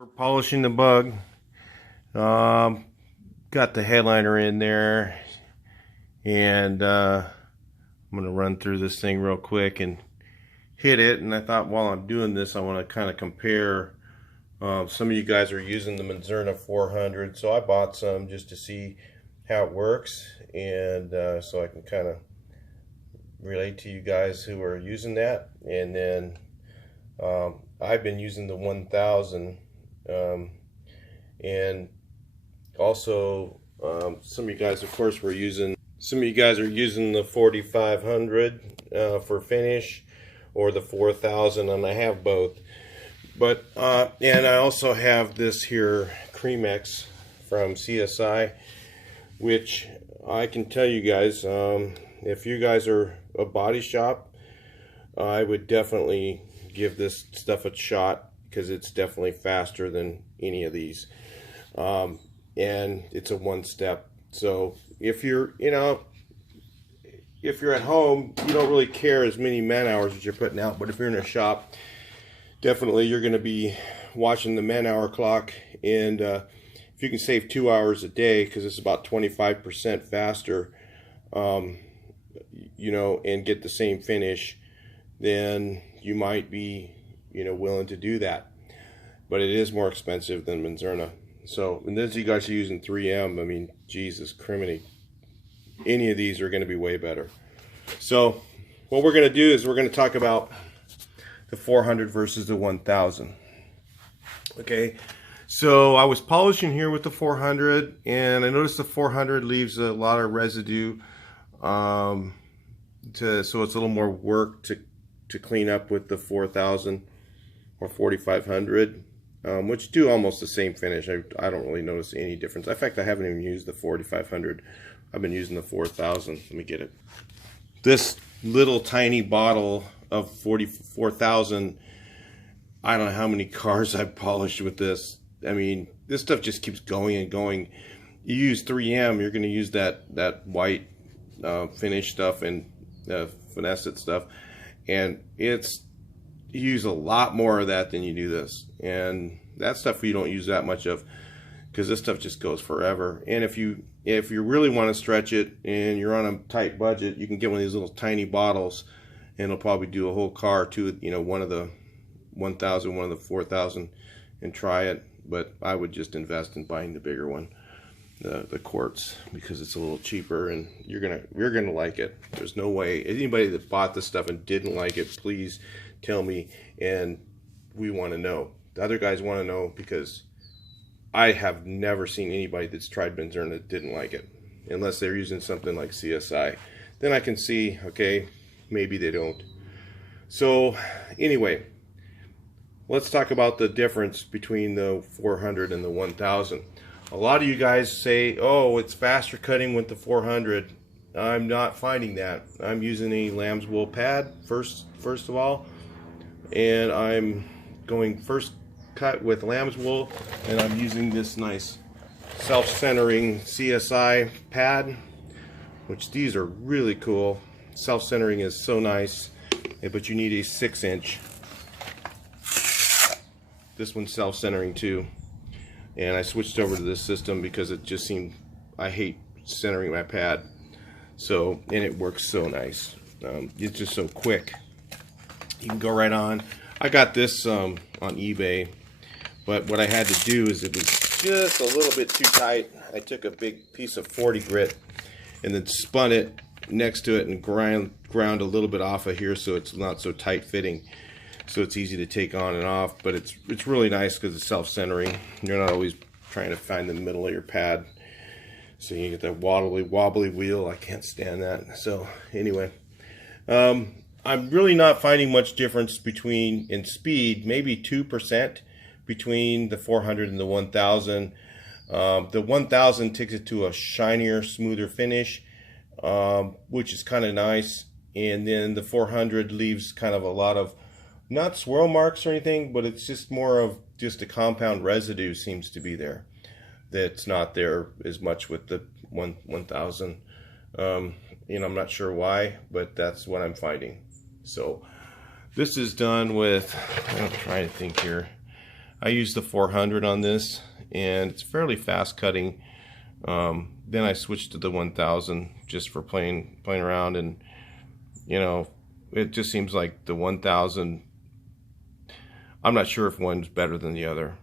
We're polishing the bug. Got the headliner in there, and I'm gonna run through this thing real quick and hit it. And I thought while I'm doing this, I want to kind of compare. Some of you guys are using the Menzerna 400, so I bought some just to see how it works, and so I can kind of relate to you guys who are using that. And then I've been using the 1000. And also some of you guys, of course, are using the 4500 for finish, or the 4000, and I have both. But and I also have this here Cream X from CSI, which I can tell you guys, if you guys are a body shop, I would definitely give this stuff a shot, because it's definitely faster than any of these, and it's a one-step. So if you're if you're at home, you don't really care as many man hours that you're putting out. But if you're in a shop, definitely you're going to be watching the man hour clock. And if you can save 2 hours a day, because it's about 25% faster, and get the same finish, then you might be willing to do that. But it is more expensive than Menzerna. So, and then you guys are using 3M. I mean, Jesus criminy, any of these are going to be way better. So what we're going to do is we're going to talk about the 400 versus the 1000. Okay, so I was polishing here with the 400, and I noticed the 400 leaves a lot of residue, so it's a little more work to clean up with the 4000 or 4500, which do almost the same finish. I don't really notice any difference. In fact, I haven't even used the 4500. I've been using the 4000. Let me get it. This little tiny bottle of 4000, I don't know how many cars I've polished with this. I mean, this stuff just keeps going and going. You use 3M, you're going to use that white finish stuff and finesse it stuff, and you use a lot more of that than you do this. And that stuff you don't use that much of, because this stuff just goes forever. And if you really want to stretch it and you're on a tight budget, you can get one of these little tiny bottles, and it'll probably do a whole car too. One of the 1000, one of the 4000, and try it. But I would just invest in buying the bigger one, the quartz, because it's a little cheaper, and you're gonna like it. There's no way anybody that bought this stuff and didn't like it, please tell me, and we want to know. The other guys want to know, because I have never seen anybody that's tried Menzerna that didn't like it, unless they're using something like CSI. Then I can see, okay, maybe they don't. So anyway, let's talk about the difference between the 400 and the 1000. A lot of you guys say, oh, it's faster cutting with the 400. I'm not finding that. I'm using a lamb's wool pad first of all, and I'm going first cut with lamb's wool, and I'm using this nice self-centering CSI pad, which these are really cool. Self-centering is so nice, but you need a 6-inch. This one's self-centering too, and I switched over to this system because it just seemed, I hate centering my pad, so, and it works so nice. It's just so quick. You can go right on. I got this on eBay, but what I had to do is, it was just a little bit too tight. I took a big piece of 40 grit and then spun it next to it and ground a little bit off of here, so it's not so tight fitting, so it's easy to take on and off. But it's really nice because it's self-centering. You're not always trying to find the middle of your pad, so you get that wobbly wheel. I can't stand that. So anyway, I'm really not finding much difference in speed, maybe 2% between the 400 and the 1000. The 1000 takes it to a shinier, smoother finish, which is kind of nice. And then the 400 leaves kind of a lot of, not swirl marks or anything, but it's just more of just a compound residue seems to be there that's not there as much with the 1000. I'm not sure why, but that's what I'm finding. So this is done with, I'm trying to think here. I use the 400 on this, and it's fairly fast cutting. Then I switched to the 1000 just for playing around, and you know, it just seems like the 1000. I'm not sure if one's better than the other.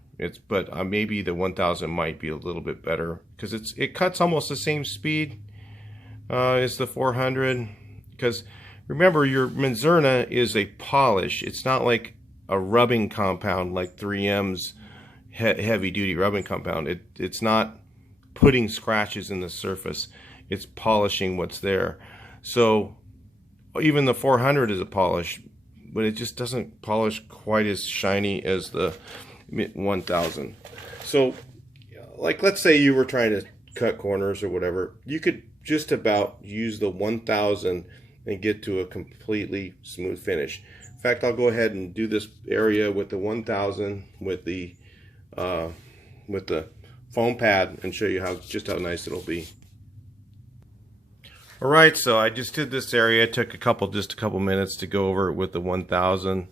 But maybe the 1000 might be a little bit better because it cuts almost the same speed as the 400. Because remember, your Menzerna is a polish. It's not like a rubbing compound like 3M's heavy duty rubbing compound. It's not putting scratches in the surface. It's polishing what's there. So even the 400 is a polish, but it just doesn't polish quite as shiny as the 1000. So like, let's say you were trying to cut corners or whatever, you could just about use the 1000 and get to a completely smooth finish. In fact, I'll go ahead and do this area with the 1000 with the foam pad and show you just how nice it'll be. Alright, so I just did this area. It took just a couple minutes to go over it with the 1000,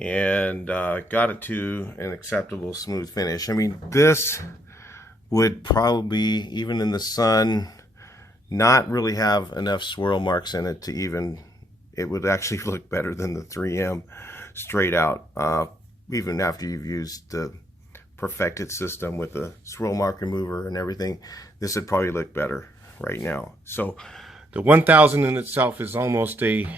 and got it to an acceptable smooth finish. I mean, this would probably, even in the sun, not really have enough swirl marks in it to even, it would actually look better than the 3M straight out. Even after you've used the perfected system with the swirl mark remover and everything, this would probably look better right now. So the 1000 in itself is almost a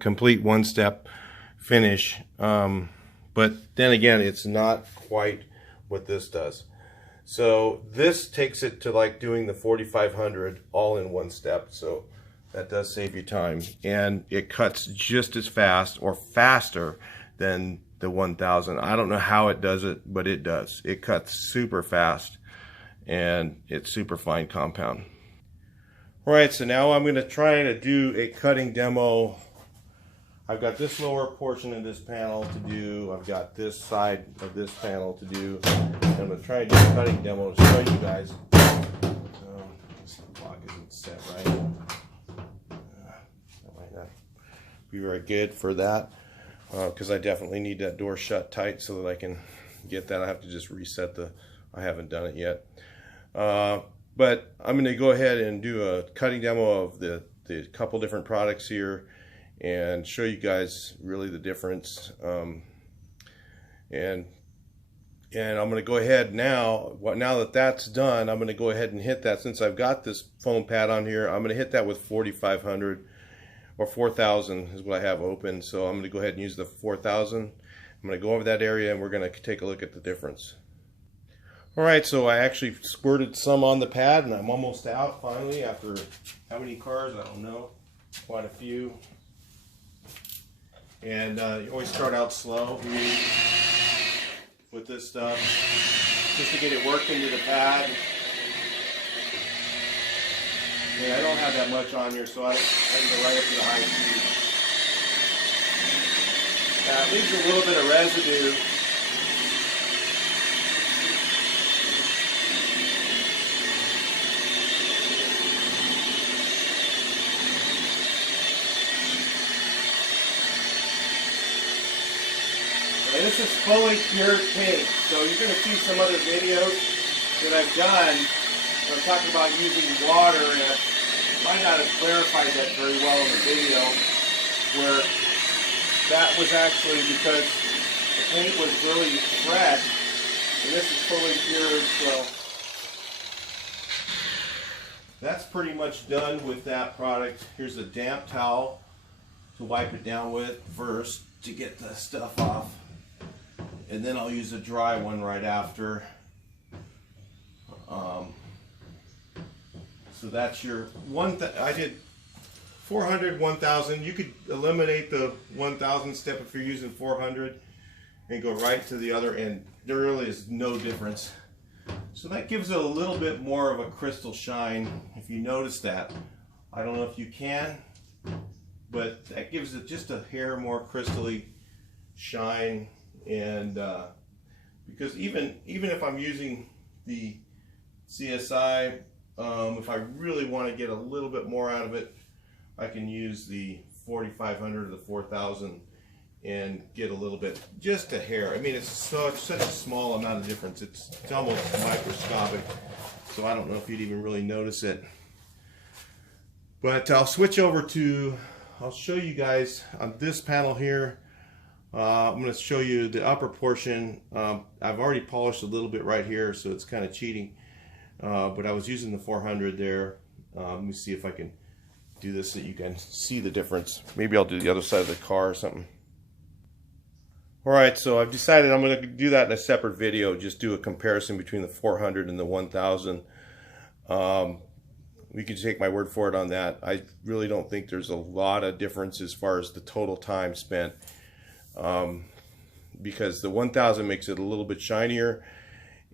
complete one-step finish, but then again, it's not quite what this does. So this takes it to like doing the 4500 all in one step, so that does save you time, and it cuts just as fast or faster than the 1000. I don't know how it does it, but it does. It cuts super fast, and it's super fine compound. Alright, so now I'm going to try to do a cutting demo. I've got this lower portion of this panel to do. I've got this side of this panel to do. And I'm going to try and do a cutting demo to show you guys. This block isn't set right. That might not be very good for that, because I definitely need that door shut tight so that I can get that. I have to just reset I haven't done it yet. But I'm going to go ahead and do a cutting demo of the couple different products here and show you guys really the difference. And I'm going to go ahead now that that's done, I'm going to go ahead and hit that. Since I've got this foam pad on here, I'm going to hit that with 4500 or 4000 is what I have open. So I'm going to go ahead and use the 4000. I'm going to go over that area and we're going to take a look at the difference. Alright, so I actually squirted some on the pad and I'm almost out finally after how many cars? I don't know. Quite a few. And you always start out slow with this stuff just to get it worked into the pad. Yeah, I don't have that much on here, so I can go right up to the high speed. It leaves a little bit of residue. And this is fully pure paint, so you're going to see some other videos that I've done where I'm talking about using water, and I might not have clarified that very well in the video, where that was actually because the paint was really fresh, and this is fully pure, so that's pretty much done with that product. Here's a damp towel to wipe it down with first to get the stuff off. And then I'll use a dry one right after. So that's your I did 400, 1000. You could eliminate the 1000 step if you're using 400 and go right to the other end. There really is no difference. So that gives it a little bit more of a crystal shine, if you notice that. I don't know if you can, but that gives it just a hair more crystally shine. And because even if I'm using the CSI, if I really want to get a little bit more out of it, I can use the 4500 or the 4000 and get a little bit, just a hair. I mean, it's such a small amount of difference. It's almost microscopic, so I don't know if you'd even really notice it. But I'll switch over to, I'll show you guys on this panel here. I'm going to show you the upper portion. I've already polished a little bit right here, so it's kind of cheating. But I was using the 400 there. Let me see if I can do this so you can see the difference. Maybe I'll do the other side of the car or something. Alright, so I've decided I'm going to do that in a separate video, just do a comparison between the 400 and the 1000. We can take my word for it on that. I really don't think there's a lot of difference as far as the total time spent, because the 1000 makes it a little bit shinier,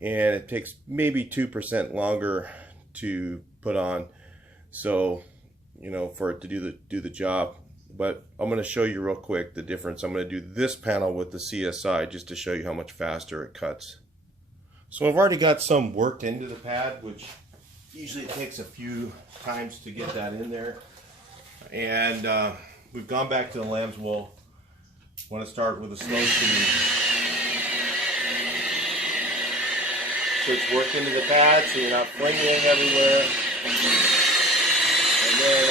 and it takes maybe 2% longer to put on, so you know, for it to do the job. But I'm going to show you real quick the difference. I'm going to do this panel with the CSI just to show you how much faster it cuts. So I've already got some worked into the pad, which usually takes a few times to get that in there. And we've gone back to the lamb's wool. I want to start with a slow speed. So it's worked into the pad, so you're not flinging everywhere. And then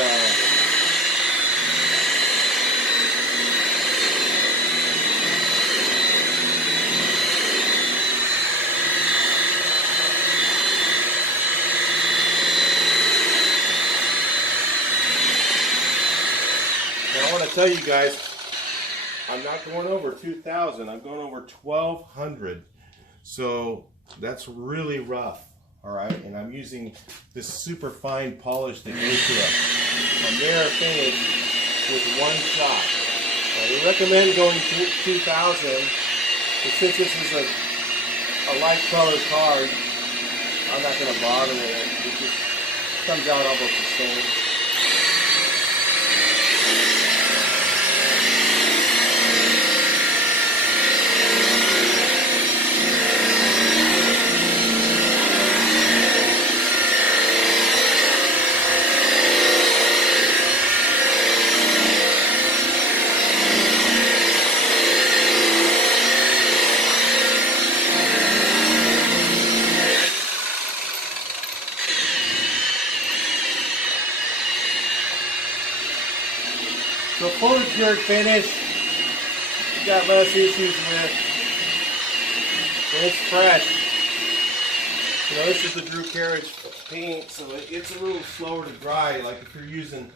I want to tell you guys, I'm not going over 2,000, I'm going over 1,200. So that's really rough, all right? And I'm using this super fine polish that goes to a mirror finish with one shot. We recommend going to 2,000, but since this is a light colored car, I'm not going to bother with it. It just comes out almost the same. So full cured finish, you got less issues with when it's fresh. You know, this is the Drew Carriage paint, so it's a little slower to dry. Like if you're using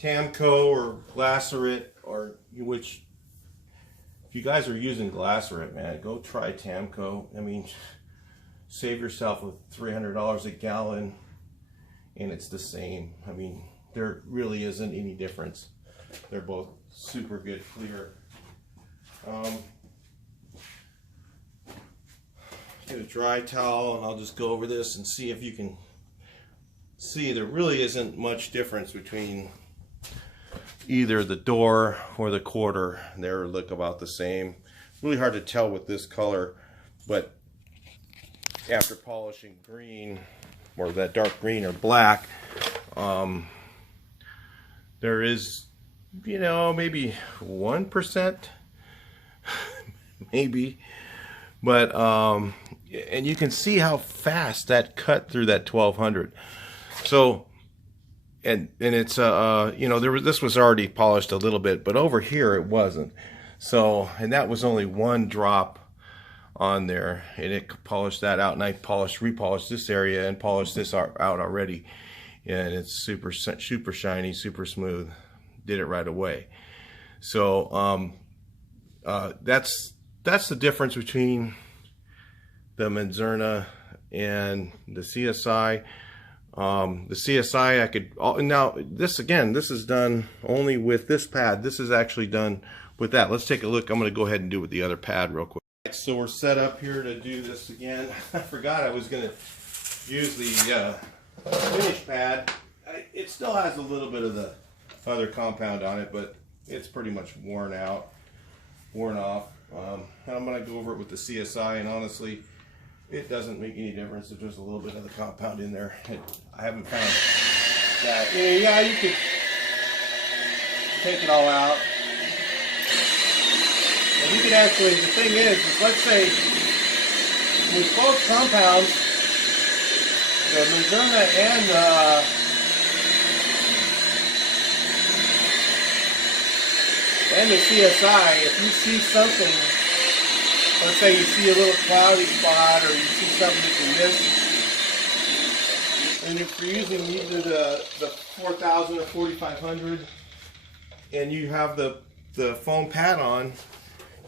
Tamco or Glycerit, or which, if you guys are using Glycerit, man, go try Tamco. I mean, save yourself with $300 a gallon, and it's the same. I mean, there really isn't any difference. They're both super good clear. Get a dry towel and I'll just go over this and see if you can see there really isn't much difference between either the door or the quarter. They look about the same. Really hard to tell with this color, but after polishing green or that dark green or black, there is, you know, maybe 1%, maybe, but and you can see how fast that cut through that 1200. So and it's you know, this was already polished a little bit, but over here it wasn't. So, and that was only one drop on there, and it polished that out, and I repolished this area and polished this out already, and it's super shiny, super smooth. Did it right away. So that's the difference between the Menzerna and the CSI. The CSI, I could, now this again, this is done only with this pad. This is actually done with that. Let's take a look. I'm going to go ahead and do it with the other pad real quick. So we're set up here to do this again. I forgot I was going to use the finish pad. It still has a little bit of the other compound on it, but it's pretty much worn off. And I'm going to go over it with the CSI, and honestly, it doesn't make any difference if there's a little bit of the compound in there. I haven't found that. Yeah, you could take it all out. you can actually, the thing is let's say with both compounds, the Menzerna and the CSI, if you see something, let's say you see a little cloudy spot or you see something that you missed, and if you're using either the 4000 or 4500 and you have the foam pad on,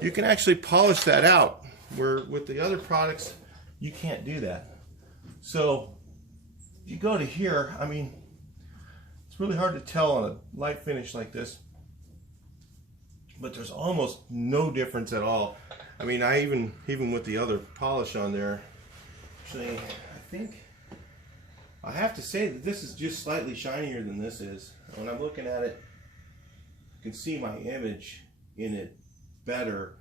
you can actually polish that out, where with the other products you can't do that. So if you go to here, I mean, it's really hard to tell on a light finish like this, but there's almost no difference at all. I mean, even with the other polish on there, actually, I think I have to say that this is just slightly shinier than this is. When I'm looking at it, I can see my image in it better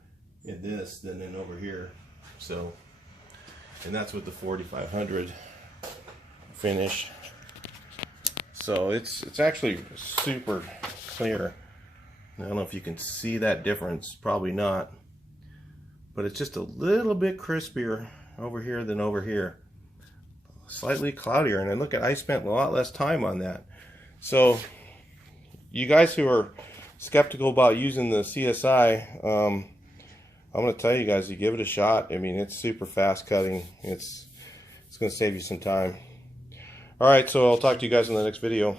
in this than in over here. So, and that's with the 4500 finish. So it's actually super clear. I don't know if you can see that difference, probably not, but it's just a little bit crispier over here than over here. Slightly cloudier, and look at, I spent a lot less time on that. So you guys who are skeptical about using the CSI, I'm going to tell you guys, you give it a shot. I mean, it's super fast cutting. It's going to save you some time. Alright, so I'll talk to you guys in the next video.